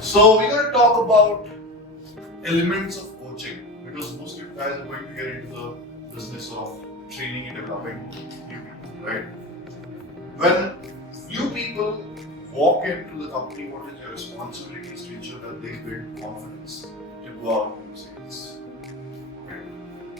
So we're going to talk about elements of coaching because most of you guys are going to get into the business of training and developing new people, right? When new people walk into the company, what is your responsibility is to ensure that they build confidence to go out and do sales. Okay.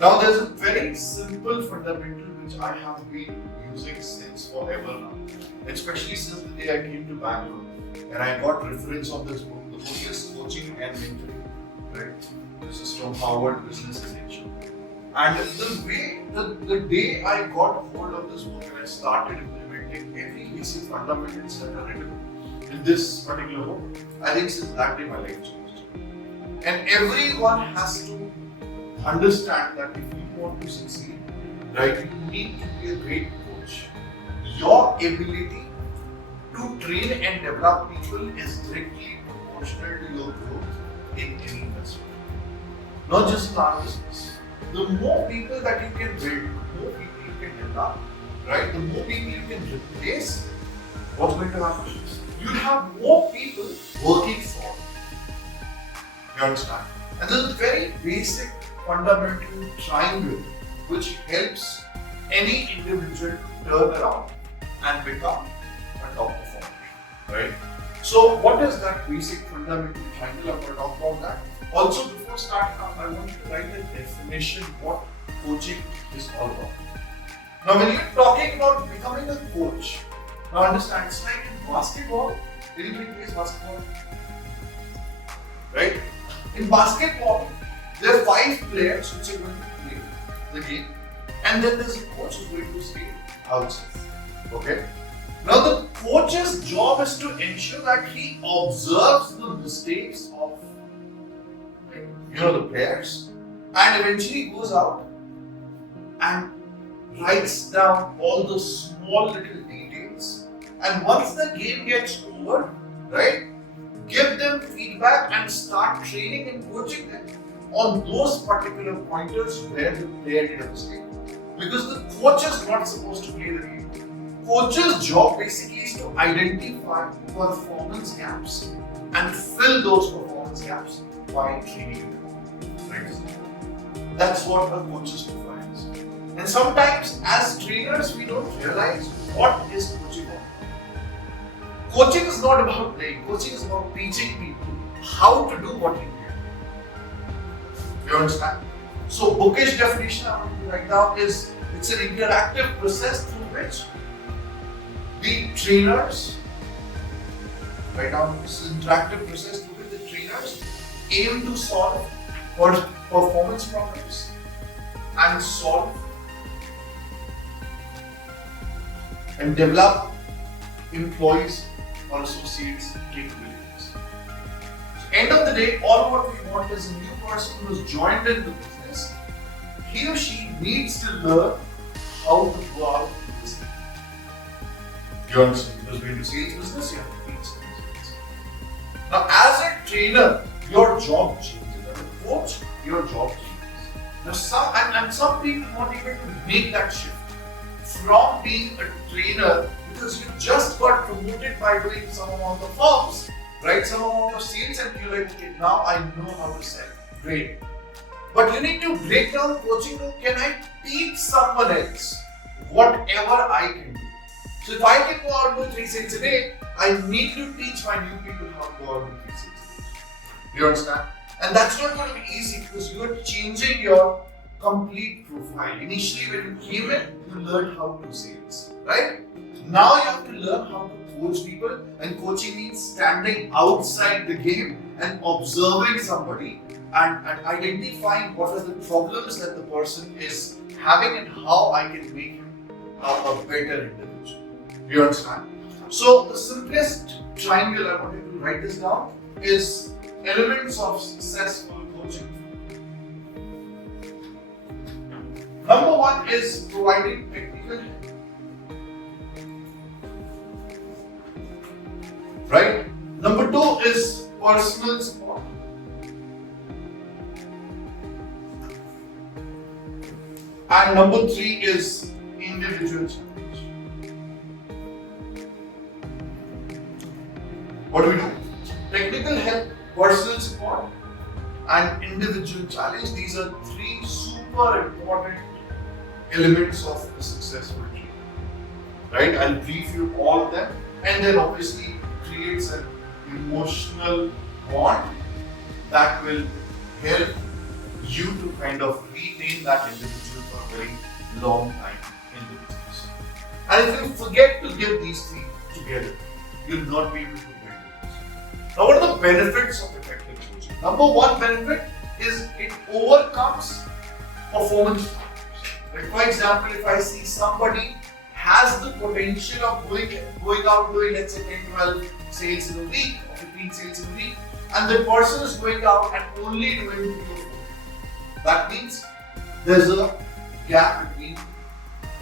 Now there's a very simple fundamental which I have been using since forever now, especially since the day I came to Bangalore and I got reference of this book. The book is Coaching and Mentoring, right? This is from Harvard Business Essential. And the day I got hold of this book and I started implementing every basic fundamentals that are written in this particular book, I think since that day my life changed. And everyone has to understand that if you want to succeed, right, you need to be a great coach. Your ability to train and develop people is directly proportional to your growth in any industry, not just in our business. The more people that you can build, the more people you can develop, right? The more people you can replace, what's going to happen? You have more people working for you. You understand? And there's a very basic fundamental triangle which helps any individual turn around and become a top performer, right? So what is that basic fundamental triangle? I'm going to talk about that. Also, before starting up, I want you to write a definition what coaching is all about. Now, when you're talking about becoming a coach, now understand, it's like in basketball. Anybody plays basketball? Right? In basketball, there are 5 players which are going to play the game, and then there's a coach who's going to stay outside. Okay? Now, the coach's job is to ensure that he observes the mistakes of the players and eventually goes out and writes down all the small little details, and once the game gets over, right, give them feedback and start training and coaching them on those particular pointers where the player did a mistake. Because the coach is not supposed to play the game. Coach's job basically is to identify performance gaps and fill those performance gaps by training them. Right? That's what a coach's profile is. And sometimes as trainers we don't realize what is coaching about. Coaching is not about playing. Coaching is about teaching people how to do what you do. You understand? So bookish definition I want to write down is it's an interactive process through which the trainers, write down this is an interactive process through which the trainers aim to solve performance problems and solve and develop employees or associates' capabilities. So end of the day, all what we want is a new person who has joined in the business. He or she needs to learn how to go out in business. You understand? Because when you do sales business, you have to teach sales. Now, as a trainer, your job changes. As a coach, your job changes. Now, some people are not able to make that shift from being a trainer because you just got promoted by doing some amount of forms, right? Some amount of sales, and you're like, okay, now I know how to sell. Great. But you need to break down coaching. Can I teach someone else whatever I can do? So if I can go out and do 3 sales a day, I need to teach my new people how to go out and do 3 sales a day. You understand? And that's not going to be easy because you are changing your complete profile. Initially, when you came in, you learned how to do sales, right? Now you have to learn how to coach people, and coaching means standing outside the game and observing somebody and identifying what are the problems that the person is having and how I can make him a better individual. You understand? So the simplest triangle I want you to write this down is elements of successful coaching. Number 1 is providing technical help. Right? Number 2 is personal support. And number 3 is individual challenge. What do we do? Technical technical help, personal support, and individual challenge. These are three super important elements of a successful team. Right? I'll brief you all of them, and then obviously creates an emotional bond that will help you to kind of retain that individual for a very long time in the business. And if you forget to give these three together, you'll not be able to build it. Now, what are the benefits of effective coaching? Number one benefit is it overcomes performance challenges. Like for example, if I see somebody has the potential of going out doing, let's say, 10, 12 sales in a week or 15 sales in a week, and the person is going out and only doing 3 or 4. That means there's a gap between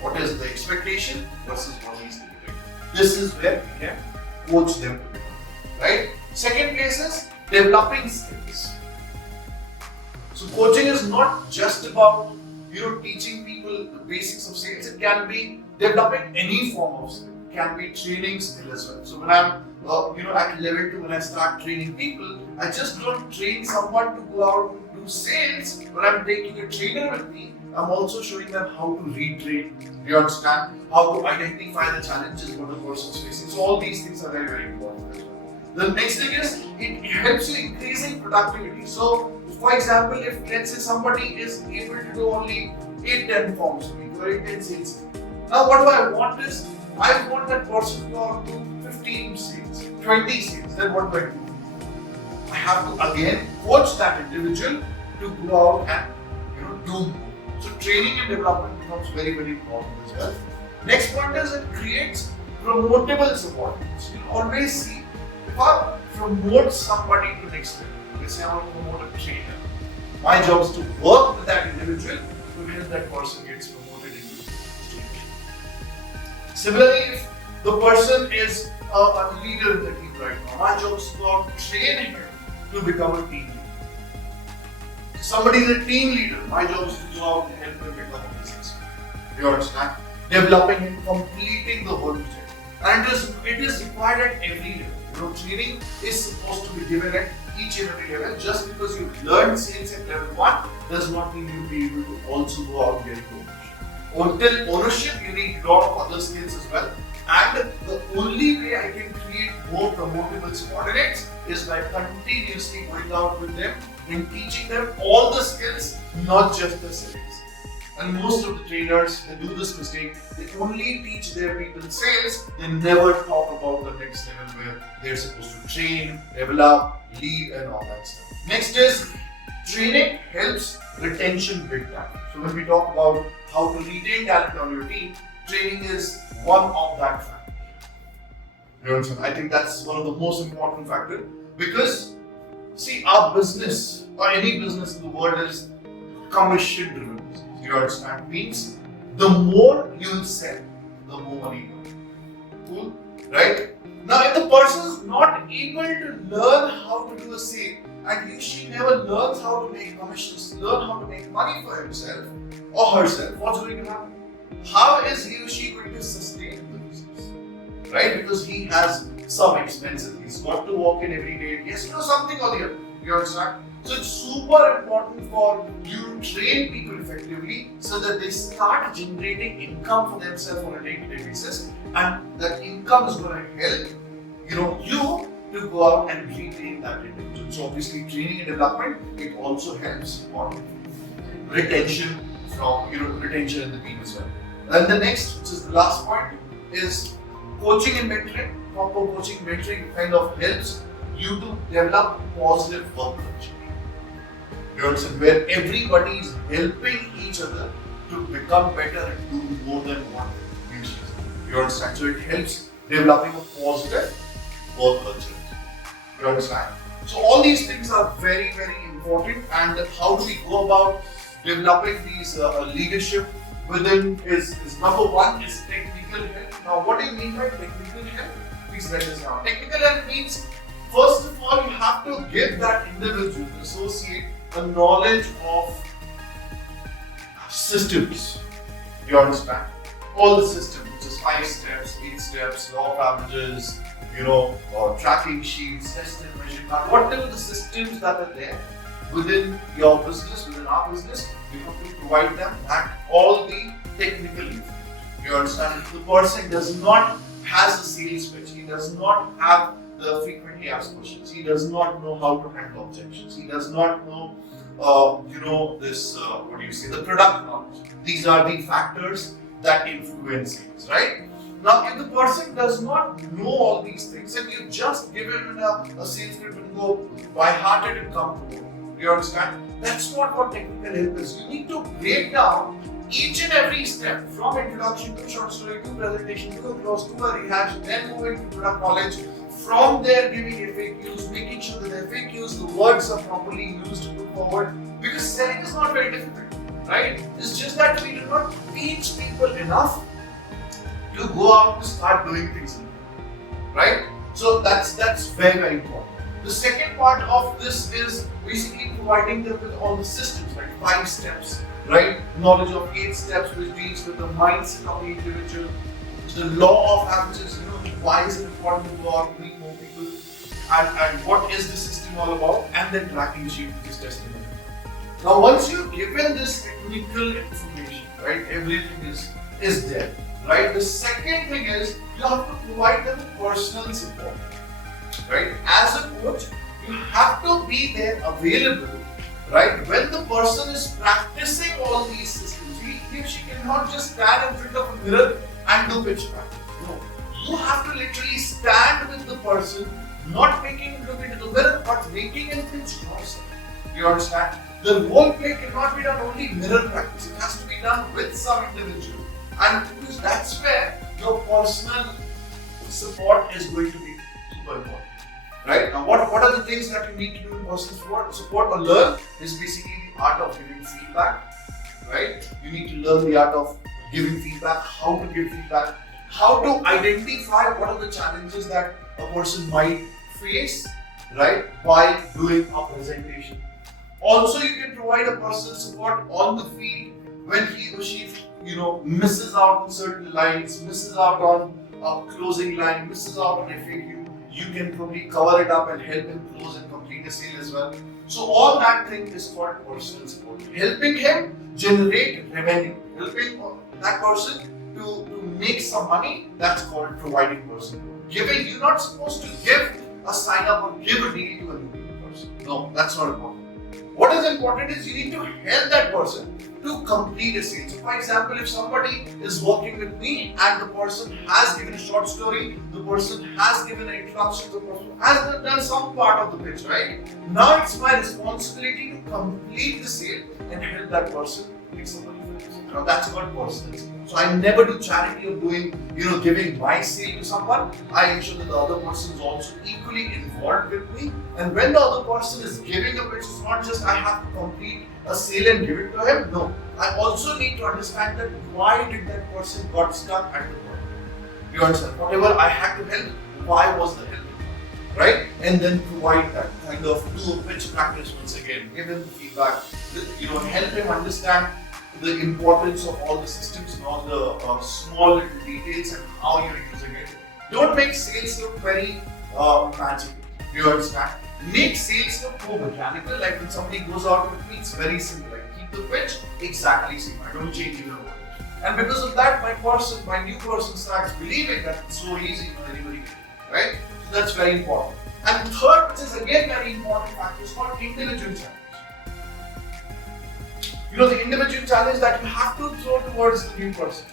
what is the expectation versus what is the delivering. This is where we can coach them to become, right? Second case is developing skills. So coaching is not just about teaching people the basics of sales. It can be developing any form of skill. It can be training skill as well. So when I'm at level 2, when I start training people, I just don't train someone to go out to do sales, but I'm taking a trainer with me. I'm also showing them how to retrain. You understand? How to identify the challenges what the person is facing. So all these things are very, very important as well. The next thing is it helps you increasing productivity. So for example, if let's say somebody is able to do only 8-10 forms a week or 8-10 sales. Now what do I want is I want that person to go out to 15 sales, 20 sales. Then what do I do? I have to again coach that individual to go out and do more. So training and development becomes very, very important as well. Next point is it creates promotable subordinates. You always see if I promote somebody to next level, let's say I want to promote a trainer, my job is to work with that individual to help that person gets promoted into the trainer. Similarly, if the person is a leader in the team right now, my job is to go out and train him to become a team leader. If somebody is a team leader, my job is to go out and help him become a business. You understand? Developing him, completing the whole project. And it is required at every level. Training is supposed to be given at each and every level. Just because you learn sales at level 1 does not mean you'll be able to also go out and get into ownership. Until ownership, you need a lot of other skills as well. And the only way I can create more promotable subordinates is by continuously going out with them and teaching them all the skills, not just the sales. And most of the trainers, they do this mistake. They only teach their people sales. They never talk about the next level where they're supposed to train, develop, lead, and all that stuff. Next is training helps retention big time. So when we talk about how to retain talent on your team, training is one of that factors. You understand? I think that's one of the most important factors because see, our business or any business in the world is commission driven. You understand? Means the more you sell, the more money you earn. Cool? Right? Now, if the person is not able to learn how to do a sale and she never learns how to make commissions, learn how to make money for himself or herself, what's going to happen? How is he or she going to sustain the business? Right? Because he has some expenses. He's got to walk in every day. He has to do something or the other. You understand? So it's super important for you to train people effectively so that they start generating income for themselves on a day-to-day basis, and that income is going to help you to go out and retain that individual. So obviously training and development, it also helps on retention from retention in the team as well. And the next, which is the last point, is coaching and mentoring. Proper coaching and mentoring kind of helps you to develop positive work culture. You understand? Where everybody is helping each other to become better and do more than one usually. You understand? So it helps developing a positive work culture. You understand? So all these things are very, very important. And how do we go about developing these leadership within is number one is technical help. Now what do you mean by technical help? Please write this down. Technical help means first of all you have to give that individual, associate, a knowledge of systems. You understand? All the systems, which is 5 steps, 8 steps, law of averages, tracking sheets, test and measure card, whatever the systems that are there within your business, within our business, we have to provide them at all the technical information. You understand? If the person does not has a sales pitch, he does not have the frequently asked questions, he does not know how to handle objections, he does not know the product knowledge. These are the factors that influence things, right? Now, if the person does not know all these things and you just give him a sales script and go by hearted and come to work, you understand? That's not what technical help is. You need to break down each and every step from introduction to short story to presentation to a close to a rehash, then moving to product knowledge. From there, giving FAQs, making sure that the FAQs, the words are properly used to move forward. Because selling is not very difficult, right? It's just that we do not teach people enough to go out to start doing things, right? So that's very, very important. The second part of this is basically providing them with all the systems, like 5 steps, right? Knowledge of 8 steps, which deals with the mindset of the individual, the law of averages, why is it important to go out and meet more people, and what is the system all about, and then tracking sheet, which is testimony. Now, once you've given this technical information, right, everything is there, right? The second thing is you have to provide them with personal support, right? As a coach, you have to be there available, right? When the person is practicing all these systems, he or she cannot just stand in front of a mirror and do pitch practice. No. You have to literally stand with the person, not making him look into the mirror, but making him pitch yourself. You understand? The role play cannot be done only mirror practice. It has to be done with some individual. And because that's where your personal support is going to be super important. Right? Now, what are the things that you need to do in personal support or learn is basically the art of giving feedback. Right? You need to learn the art of giving feedback, how to give feedback, how to identify what are the challenges that a person might face, right, by doing a presentation. Also, you can provide a personal support on the field when he or she, misses out on certain lines, misses out on a closing line, misses out on FAQ. You can probably cover it up and help him close and complete a sale as well. So all that thing is called personal support. Helping him generate revenue, helping that person to make some money, that's called providing personal support. Giving, you're not supposed to give a sign up or give a deal to a new person. No, that's not important. What is important is you need to help that person to complete a sale. So for example, if somebody is working with me and the person has given a short story, the person has given an introduction, the person has done some part of the pitch, right? Now it's my responsibility to complete the sale and help that person make some money for this. Now that's called personal support. So I never do charity of doing, giving my sale to someone. I ensure that the other person is also equally involved with me. And when the other person is giving a pitch, it's not just I have to complete a sale and give it to him. No, I also need to understand that why did that person got stuck at the point. You understand? Whatever I had to help, why was the help, right? And then provide that kind of do a pitch practice once again, give him the feedback, help him understand the importance of all the systems and all the small little details and how you're using it. Don't make sales look very magical. You understand? Make sales look more mechanical. Like when somebody goes out with me, it's very simple. Like keep the pitch exactly same. I don't change even a word. And because of that, my new person starts believing that it's so easy, anybody can do it, right? So that's very important. And third, which is again very important factor, is called individual challenge. The individual challenge that you have to throw towards the new person.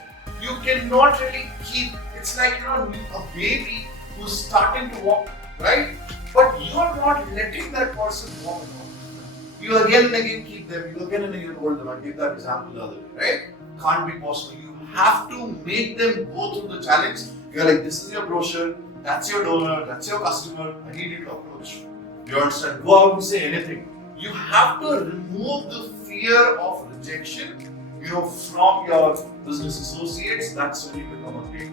You cannot really keep, it's like a baby who's starting to walk, right? But you are not letting that person walk along. You again and again keep them, you again and again hold them. I gave that example the other day, right? Can't be possible. You have to make them go through the challenge. You're like, this is your brochure, that's your donor, that's your customer, I need you to approach. You understand? Go out and say anything. You have to remove the fear of rejection, from your business associates. That's when you become a great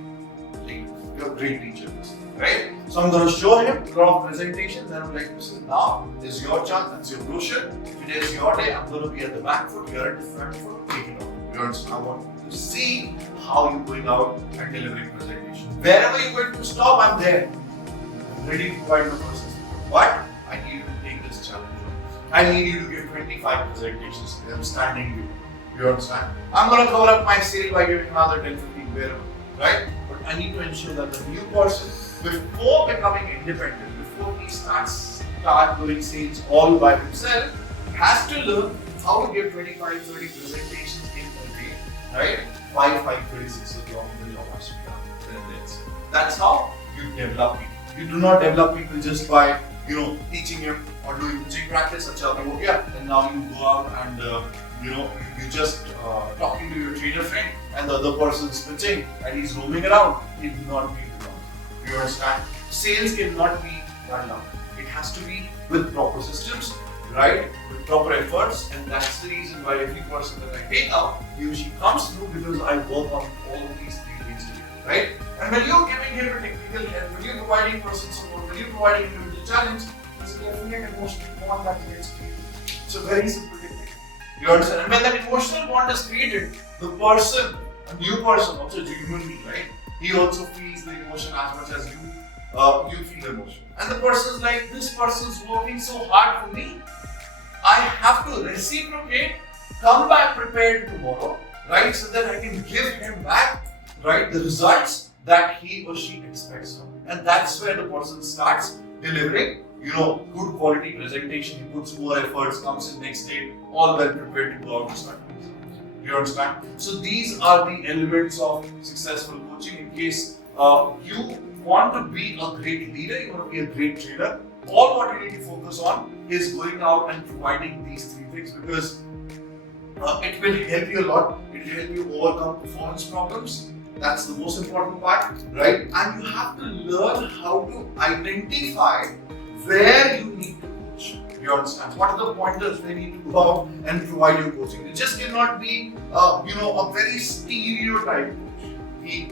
leader. You're a great teacher, right? So I'm going to show him a lot of presentations. Then I'm like, listen, now is your chance. That's your brochure. Today is your day. I'm going to be at the back foot. You're at the front foot. Take it off. You understand? I want to see how you're going out and delivering presentation. Wherever you're going to stop, I'm there. ready to provide the person. But I need you to take this challenge. I need you to give 25 presentations. I'm standing with you. You understand? I'm going to cover up my sale by giving another 10, 15 wherever, right? But I need to ensure that the new person, before becoming independent, before he starts doing sales all by himself, has to learn how to give 25, 30 presentations in a day, right? 536 o'clock in the job has to be done. That's how you develop people. You do not develop people just by, teaching him or doing pitching practice. And now you go out and, you just talking to your trainer friend and the other person is pitching and he's roaming around. It will not be done. You understand? Sales cannot be done now. It has to be with proper systems, right? With proper efforts, and that's the reason why every person that I take out usually comes through, because I work on all of these 3 things together, right? And when you're giving him a technical help, when you're providing person support, when you're providing individual challenge, there's a definite emotional bond that gets created. It's a very simple technique. You understand? And when that emotional bond is created, the person, a new person, also a human being, right? He also feels the emotion as much as you feel the emotion. And the person's like, this person's working so hard for me. I have to reciprocate, come back prepared tomorrow, right? So that I can give him back, right, the results that he or she expects from. And that's where the person starts delivering, good quality presentation. He puts more efforts, comes in next day, all well prepared to go out and start. You understand? So these are the elements of successful coaching. In case you want to be a great leader, you want to be a great trainer, all what you need to focus on is going out and providing these 3 things, because it will help you a lot. It will help you overcome performance problems. That's the most important part, right? And you have to learn how to identify where you need to coach. You understand? What are the pointers they need to go out and provide your coaching? It just cannot be, a very stereotype coach.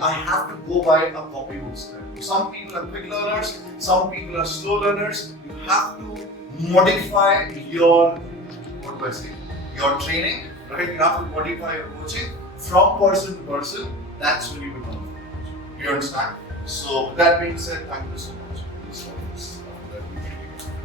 I have to go by a copybook style. Some people are quick learners, some people are slow learners. You have to modify your, your training, right? You have to modify your coaching from person to person. That's when you become a coach. You understand? So, with that being said, thank you so much.